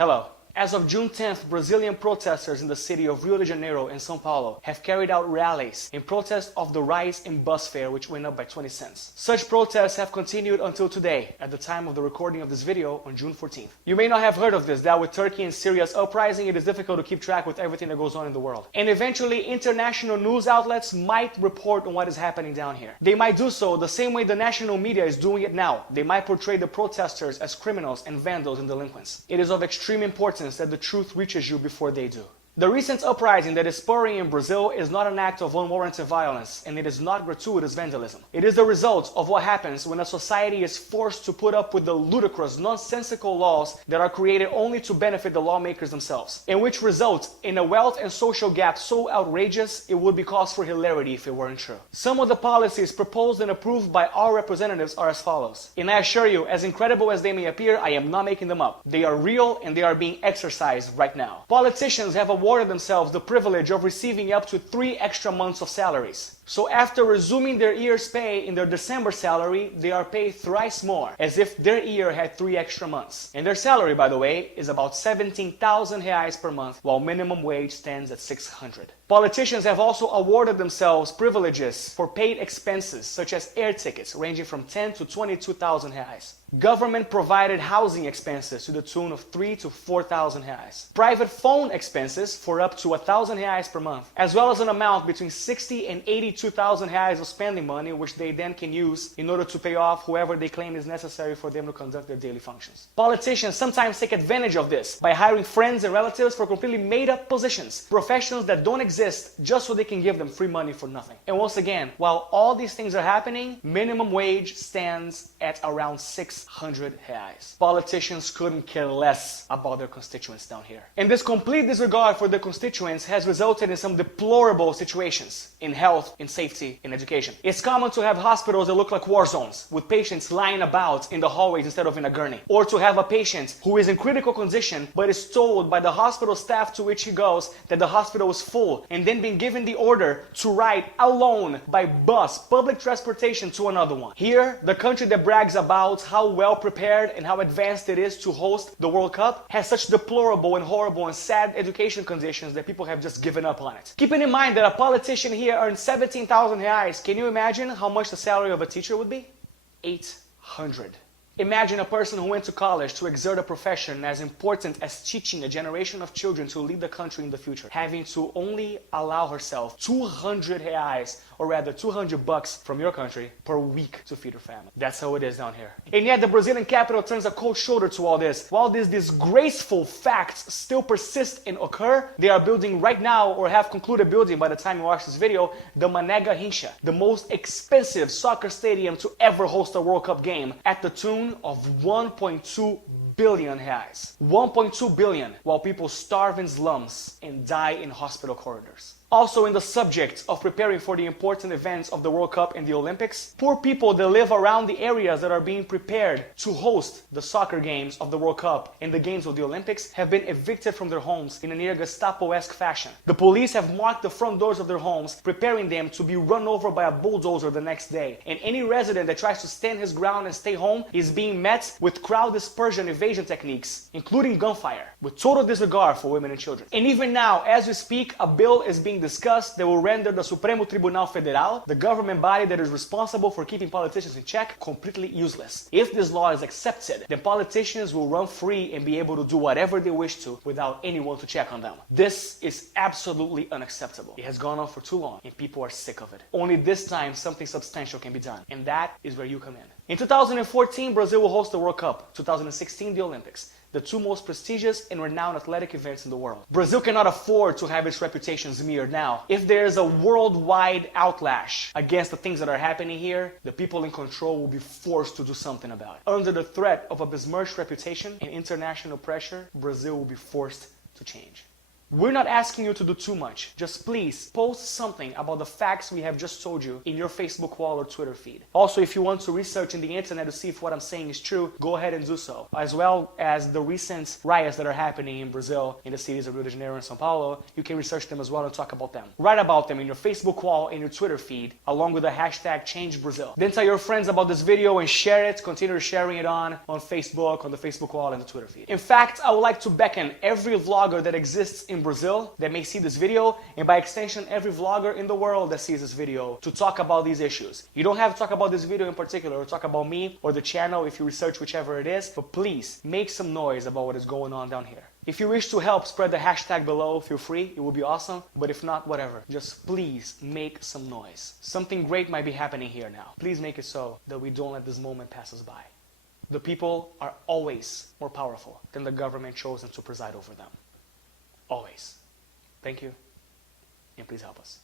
Hello. As of June 10th, Brazilian protesters in the city of Rio de Janeiro and São Paulo have carried out rallies in protest of the rise in bus fare, which went up by 20 cents. Such protests have continued until today, at the time of the recording of this video on June 14th. You may not have heard of this, that with Turkey and Syria's uprising, it is difficult to keep track with everything that goes on in the world. And eventually, international news outlets might report on what is happening down here. They might do so the same way the national media is doing it now. They might portray the protesters as criminals and vandals and delinquents. It is of extreme importance that the truth reaches you before they do. The recent uprising that is spurring in Brazil is not an act of unwarranted violence, and it is not gratuitous vandalism. It is the result of what happens when a society is forced to put up with the ludicrous, nonsensical laws that are created only to benefit the lawmakers themselves, and which result in a wealth and social gap so outrageous it would be cause for hilarity if it weren't true. Some of the policies proposed and approved by our representatives are as follows. And I assure you, as incredible as they may appear, I am not making them up. They are real and they are being exercised right now. Politicians have awarded themselves the privilege of receiving up to 3 extra months of salaries. So after resuming their year's pay in their December salary, they are paid thrice more, as if their year had 3 extra months. And their salary, by the way, is about 17,000 reais per month, while minimum wage stands at 600. Politicians have also awarded themselves privileges for paid expenses, such as air tickets, ranging from 10 to 22,000 reais. Government-provided housing expenses to the tune of 3 to 4,000 reais. Private phone expenses for up to 1,000 reais per month, as well as an amount between 60 and 82,000 reais of spending money, which they then can use in order to pay off whoever they claim is necessary for them to conduct their daily functions. Politicians sometimes take advantage of this by hiring friends and relatives for completely made-up positions, professions that don't exist, just so they can give them free money for nothing. And once again, while all these things are happening, minimum wage stands at around 600 reais. Politicians couldn't care less about their constituents down here. And this complete disregard for their constituents has resulted in some deplorable situations in health, in safety, in education. It's common to have hospitals that look like war zones, with patients lying about in the hallways instead of in a gurney. Or to have a patient who is in critical condition but is told by the hospital staff to which he goes that the hospital is full, and then being given the order to ride alone by bus, public transportation, to another one. Here, the country that brags about how well prepared and how advanced it is to host the World Cup has such deplorable and horrible and sad education conditions that people have just given up on it. Keeping in mind that a politician here earns 17,000 reais, can you imagine how much the salary of a teacher would be? 800. Imagine a person who went to college to exert a profession as important as teaching a generation of children to lead the country in the future, having to only allow herself 200 reais, or rather 200 bucks from your country per week to feed her family. That's how it is down here. And yet the Brazilian capital turns a cold shoulder to all this. While these disgraceful facts still persist and occur, they are building right now, or have concluded building by the time you watch this video, the Mané Garrincha, the most expensive soccer stadium to ever host a World Cup game, at the tune of 1.2 billion reais. 1.2 billion, while people starve in slums and die in hospital corridors. Also, in the subject of preparing for the important events of the World Cup and the Olympics, poor people that live around the areas that are being prepared to host the soccer games of the World Cup and the games of the Olympics have been evicted from their homes in a near Gestapo-esque fashion. The police have marked the front doors of their homes, preparing them to be run over by a bulldozer the next day. And any resident that tries to stand his ground and stay home is being met with crowd dispersion evasion techniques, including gunfire, with total disregard for women and children. And even now, as we speak, a bill is being discussed that will render the Supremo Tribunal Federal, the government body that is responsible for keeping politicians in check, completely useless. If this law is accepted, then politicians will run free and be able to do whatever they wish to without anyone to check on them. This is absolutely unacceptable. It has gone on for too long and people are sick of it. Only this time something substantial can be done, and that is where you come in. In 2014, Brazil will host the World Cup. 2016, the Olympics. The 2 most prestigious and renowned athletic events in the world. Brazil cannot afford to have its reputation smeared now. If there is a worldwide outlash against the things that are happening here, the people in control will be forced to do something about it. Under the threat of a besmirched reputation and international pressure, Brazil will be forced to change. We're not asking you to do too much. Just please post something about the facts we have just told you in your Facebook wall or Twitter feed. Also, if you want to research in the internet to see if what I'm saying is true, go ahead and do so. As well as the recent riots that are happening in Brazil, in the cities of Rio de Janeiro and São Paulo, you can research them as well and talk about them. Write about them in your Facebook wall and your Twitter feed, along with the hashtag ChangeBrazil. Then tell your friends about this video and share it. Continue sharing it on Facebook, on the Facebook wall and the Twitter feed. In fact, I would like to beckon every vlogger that exists in Brazil that may see this video, and by extension every vlogger in the world that sees this video, to talk about these issues. You don't have to talk about this video in particular or talk about me or the channel if you research whichever it is, but please make some noise about what is going on down here. If you wish to help spread the hashtag below, feel free, it would be awesome, but if not, whatever. Just please make some noise. Something great might be happening here now. Please make it so that we don't let this moment pass us by. The people are always more powerful than the government chosen to preside over them. Always. Thank you, and please help us.